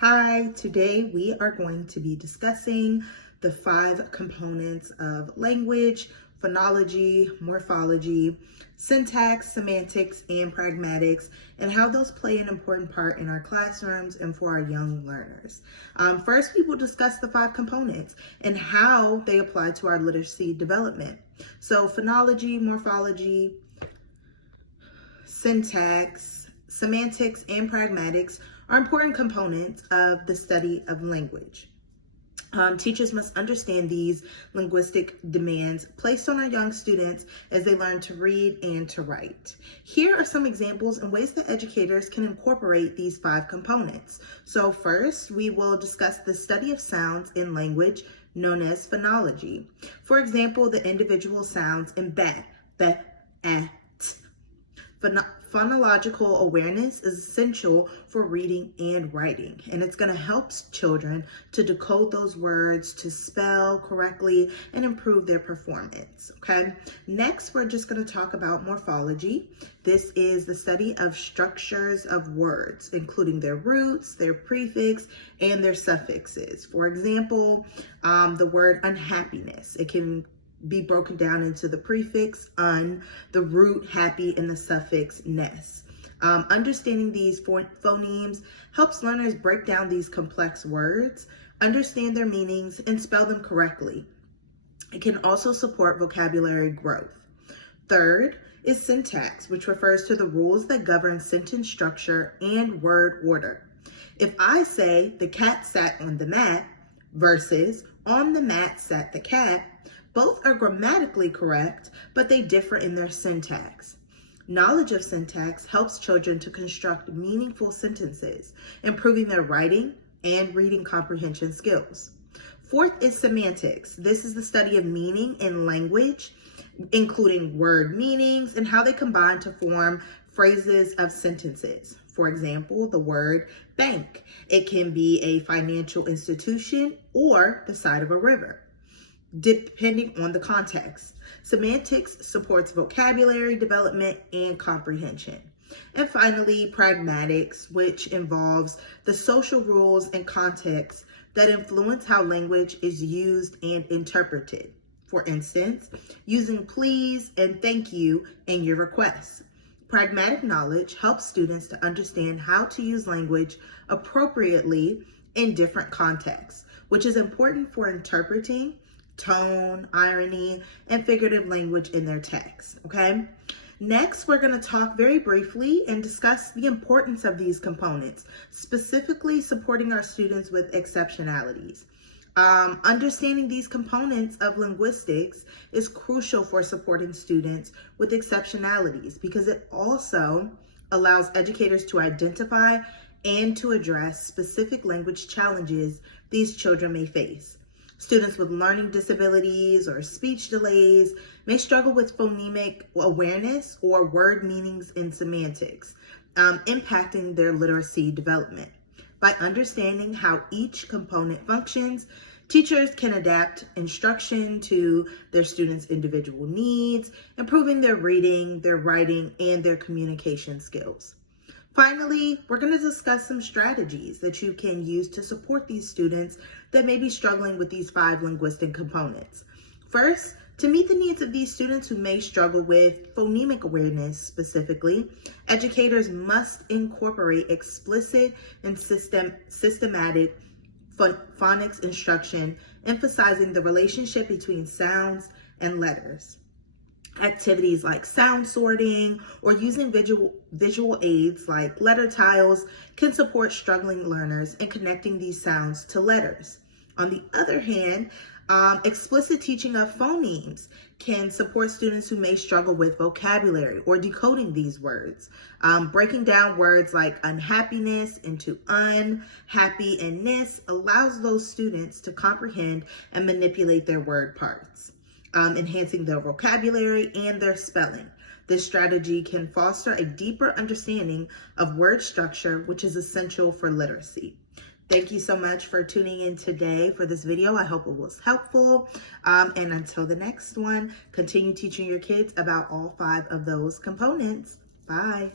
Hi, today we are going to be discussing the 5 components of language, phonology, morphology, syntax, semantics, and pragmatics, and how those play an important part in our classrooms and for our young learners. First, we will discuss the 5 components and how they apply to our literacy development. So phonology, morphology, syntax, semantics, and pragmatics are important components of the study of language. Teachers must understand these linguistic demands placed on our young students as they learn to read and to write. Here are some examples and ways that educators can incorporate these 5 components. So first, we will discuss the study of sounds in language known as phonology. For example, the individual sounds in bat, t. Phonological awareness is essential for reading and writing, and it's going to help children to decode those words, to spell correctly, and improve their performance, okay? Next, we're just going to talk about morphology. This is the study of structures of words, including their roots, their prefix, and their suffixes. For example, the word unhappiness. It can be broken down into the prefix un, the root happy, and the suffix ness. Understanding these phonemes helps learners break down these complex words, understand their meanings, and spell them correctly. It can also support vocabulary growth. Third is syntax, which refers to the rules that govern sentence structure and word order. If I say the cat sat on the mat versus on the mat sat the cat, both are grammatically correct, but they differ in their syntax. Knowledge of syntax helps children to construct meaningful sentences, improving their writing and reading comprehension skills. Fourth is semantics. This is the study of meaning in language, including word meanings and how they combine to form phrases of sentences. For example, the word bank. It can be a financial institution or the side of a river, depending on the context. Semantics supports vocabulary development and comprehension. And finally, pragmatics, which involves the social rules and context that influence how language is used and interpreted. For instance, using please and thank you in your requests. Pragmatic knowledge helps students to understand how to use language appropriately in different contexts, which is important for interpreting tone, irony, and figurative language in their text, okay? Next, we're going to talk very briefly and discuss the importance of these components, specifically supporting our students with exceptionalities. Understanding these components of linguistics is crucial for supporting students with exceptionalities because it also allows educators to identify and to address specific language challenges these children may face. Students with learning disabilities or speech delays may struggle with phonemic awareness or word meanings in semantics, impacting their literacy development. By understanding how each component functions, teachers can adapt instruction to their students' individual needs, improving their reading, their writing, and their communication skills. Finally, we're going to discuss some strategies that you can use to support these students that may be struggling with these 5 linguistic components. First, to meet the needs of these students who may struggle with phonemic awareness specifically, educators must incorporate explicit and systematic phonics instruction, emphasizing the relationship between sounds and letters. Activities like sound sorting or using visual aids like letter tiles can support struggling learners in connecting these sounds to letters. On the other hand, explicit teaching of phonemes can support students who may struggle with vocabulary or decoding these words. Breaking down words like unhappiness into un, happy, and ness allows those students to comprehend and manipulate their word parts, enhancing their vocabulary and their spelling. This strategy can foster a deeper understanding of word structure, which is essential for literacy. Thank you so much for tuning in today for this video. I hope it was helpful. And until the next one, continue teaching your kids about all 5 of those components. Bye.